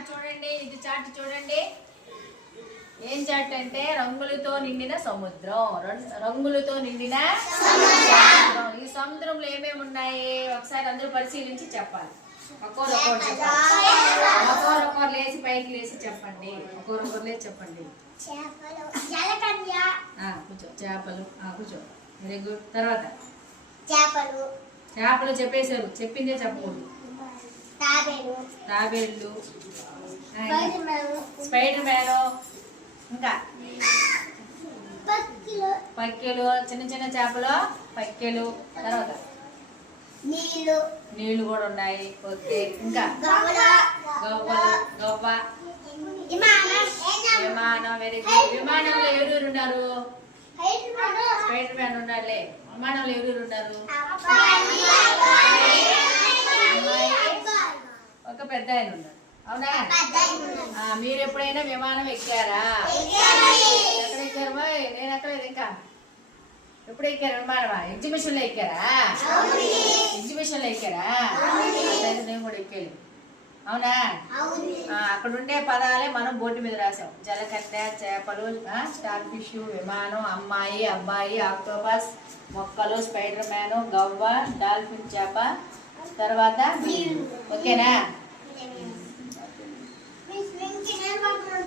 Chart చూడండి, ఇది chart చూడండి. ఏం చార్ట్ అంటే రంగులతో నిండిన సముద్రం. రంగులతో నిండిన సముద్రం. ఈ సముద్రంలో ఏమేమి ఉన్నాయి ఒకసారి అందరూ పరిశీలించి చెప్పాలి. ఒక్కొక్కరు లేచి పైకి లేచి చెప్పండి. ఒక్కొక్కరు లేచి చెప్పండి. కూర్చో. చేపలు కూర్చో. Very good. తర్వాత చేపలు చెప్పేశారు, చెప్పిందే చెప్పకూడదు. తాబేళ్ళు, స్పైడర్ మ్యాన్, ఇంకా పక్కెలు, చిన్న చిన్న చేపలు పక్కెలు. తర్వాత నీళ్లు కూడా ఉన్నాయి. ఓకే. ఇంకా గవ్వ, విమానం. Very good. విమానంలో ఎవరు ఉన్నారు? స్పైడర్ మ్యాన్ ఉన్నాడులే. విమానంలో ఎవరు ఉన్నారు? ఒక పెద్ద ఆయన ఉన్నారు. అవునా? మీరు ఎప్పుడైనా విమానం ఎక్కారా? ఎక్కడ ఎక్కారు? నేను ఎక్కలేదు ఇంకా. ఎప్పుడు ఎక్కారు విమానమా? ఎగ్జిబిషన్ లో ఎక్కారా? ఎగ్జిబిషన్ లో ఎక్కారా? నేను కూడా ఎక్కాను. అవునా? అక్కడ ఉండే పదాలే మనం బోర్డు మీద రాసాం. జలకట్ట, చేపలు, స్టార్ ఫిష్, విమానం, అమ్మాయి, అబ్బాయి, ఆక్టోపస్, మొక్కలు, స్పైడర్ మ్యాన్, గవ్వ, డాల్ఫిన్ చేప, తర్వాత ఓకేనా?